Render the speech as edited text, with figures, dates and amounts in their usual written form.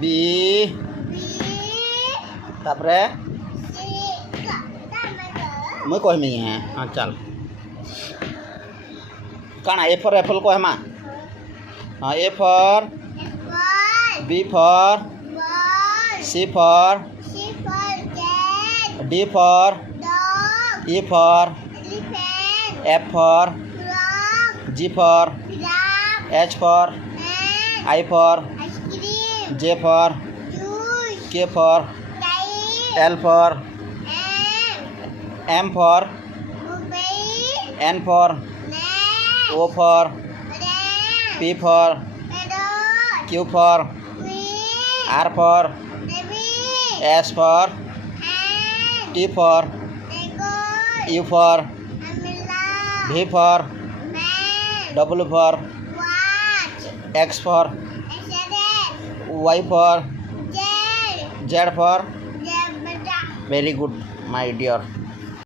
B तापरे मैं कह मी है हाँ चल काना ए फॉर एप्पल कह मा हाँ A for B for C for D for E for F for G for H for I for J for K for L for M for N for O for P for Q for R for S for T for U for V for W for X for Y for Z for very good my dear.